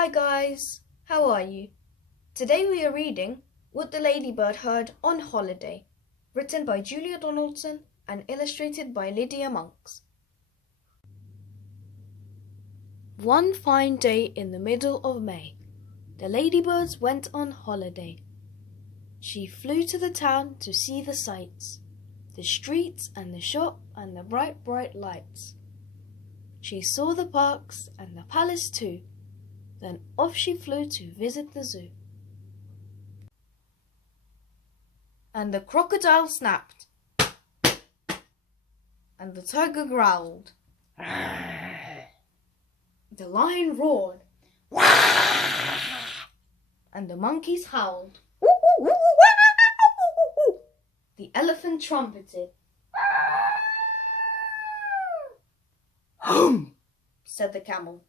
Hi guys, how are you? Today we are reading What the Ladybird Heard on Holiday, written by Julia Donaldson and illustrated by Lydia Monks. One fine day in the middle of May, the ladybirds went on holiday. She flew to the town to see the sights, the streets and the shop and the bright, bright lights. She saw the parks and the palace too. Then off she flew to visit the zoo. And the crocodile snapped, and the tiger growled, the lion roared, and the monkeys howled, the elephant trumpeted. "Hum," said the camel,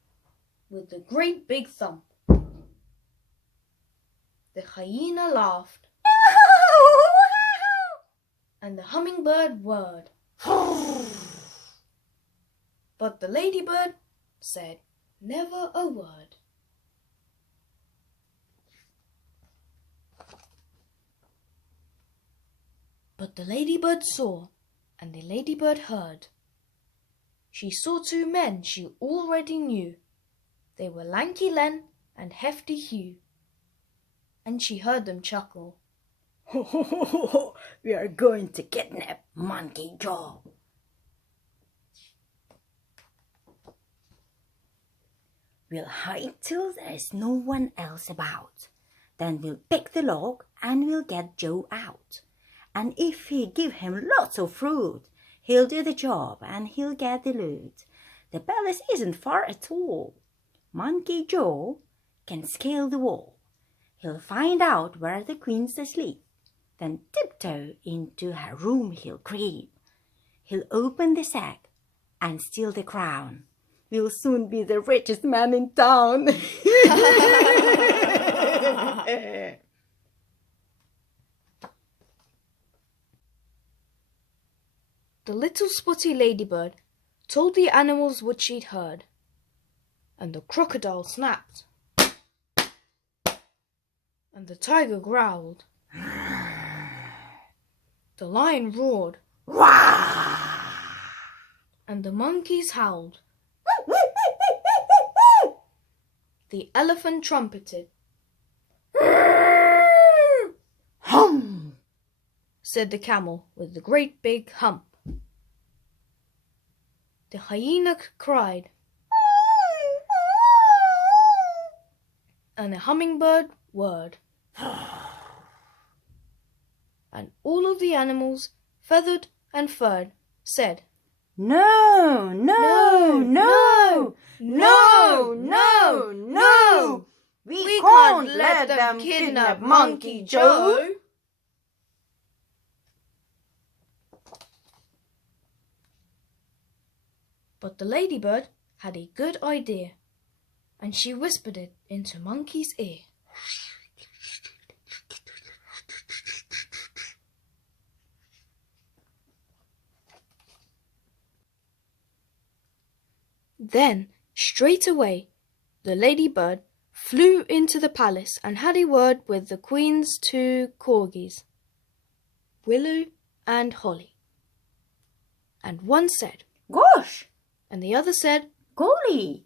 with a great big thump. The hyena laughed, and the hummingbird whirred. But the ladybird said never a word. But the ladybird saw, and the ladybird heard. She saw two men she already knew. They were Lanky Len and Hefty Hugh. And she heard them chuckle. Ho, ho, ho, ho, ho. We are going to kidnap Monkey Joe. We'll hide till there's no one else about. Then we'll pick the lock and we'll get Joe out. And if we give him lots of fruit, he'll do the job and he'll get the loot. The palace isn't far at all. Monkey Joe can scale the wall. He'll find out where the queen's asleep. Then tiptoe into her room he'll creep. He'll open the sack and steal the crown. We'll soon be the richest man in town. The little spotty ladybird told the animals what she'd heard. And the crocodile snapped, and the tiger growled, the lion roared, and the monkeys howled. The elephant trumpeted. Hum, said the camel with the great big hump. The hyena cried, and the hummingbird whirred. And all of the animals, feathered and furred, said, No, no, no, no, no, no. We can't let them kidnap Monkey Joe. But the ladybird had a good idea, and she whispered it into Monkey's ear. Then, straight away, the ladybird flew into the palace and had a word with the queen's two corgis, Willow and Holly. And one said, Gosh! And the other said, Golly!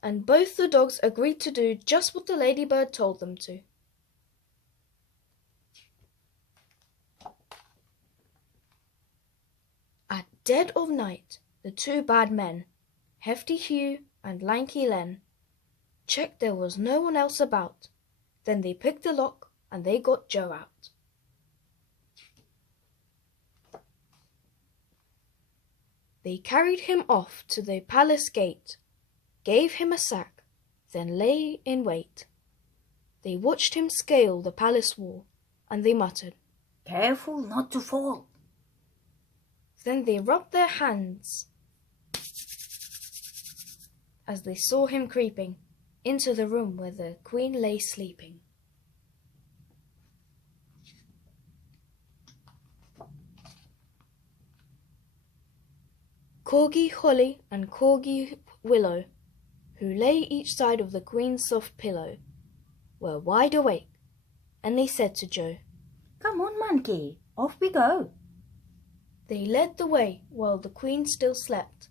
And both the dogs agreed to do just what the ladybird told them to. At dead of night, the two bad men, Hefty Hugh and Lanky Len, checked there was no one else about. Then they picked the lock and they got Joe out. They carried him off to the palace gate, gave him a sack, then lay in wait. They watched him scale the palace wall, and they muttered, Careful not to fall. Then they rubbed their hands as they saw him creeping into the room where the queen lay sleeping. Corgi Holly and Corgi Willow, who lay each side of the Queen's soft pillow, were wide awake, and they said to Joe, "Come on, monkey, off we go." They led the way while the Queen still slept,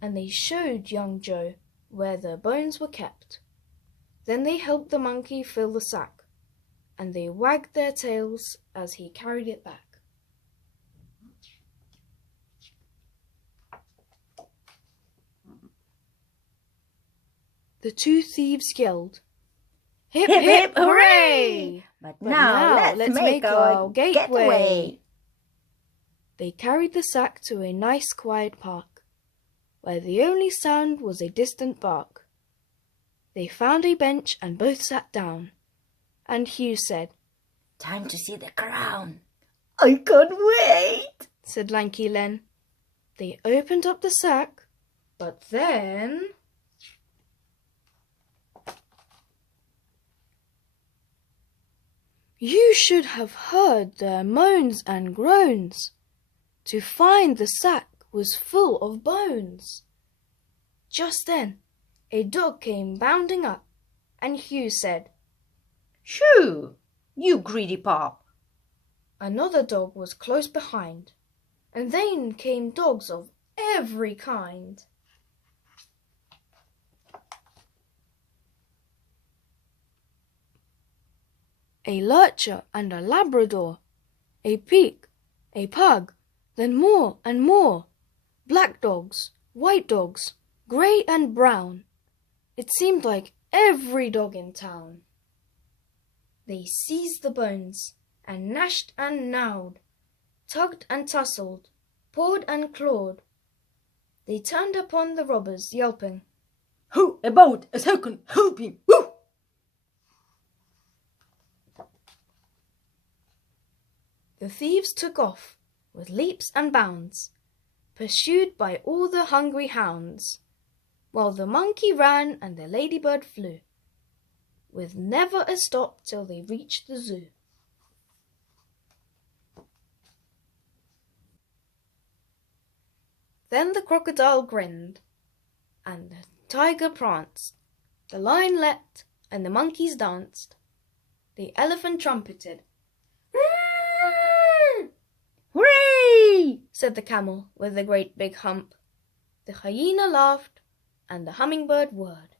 and they showed young Joe where the bones were kept. Then they helped the monkey fill the sack, and they wagged their tails as he carried it back. The two thieves yelled, "Hip, Hip, hip, hip, hooray! But But now let's make our getaway. They carried the sack to a nice quiet park, where the only sound was a distant bark. They found a bench and both sat down, and Hugh said, "Time to see the crown." "I can't wait," said Lanky Len. They opened up the sack, but then... You should have heard their moans and groans, to find the sack was full of bones. Just then a dog came bounding up, and Hugh said, "Shoo, you greedy pup." Another dog was close behind, and then came dogs of every kind. A lurcher and a Labrador, a pig, a pug, then more and more. Black dogs, white dogs, grey and brown. It seemed like every dog in town. They seized the bones and gnashed and gnawed, tugged and tussled, pawed and clawed. They turned upon the robbers, yelping, "Who about a second helping? Woo!" The thieves took off with leaps and bounds, pursued by all the hungry hounds, while the monkey ran and the ladybird flew, with never a stop till they reached the zoo. Then the crocodile grinned, and the tiger pranced, the lion leapt, and the monkeys danced. The elephant trumpeted. "Hooray!" said the camel with a great big hump. The hyena laughed, and the hummingbird whirred.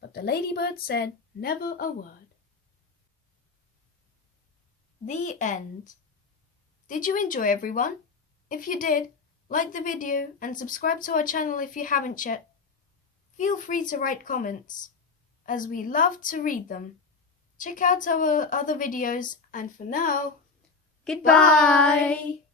But the ladybird said never a word. The end. Did you enjoy, everyone? If you did, like the video and subscribe to our channel if you haven't yet. Feel free to write comments, as we love to read them. Check out our other videos, and for now, Goodbye. bye!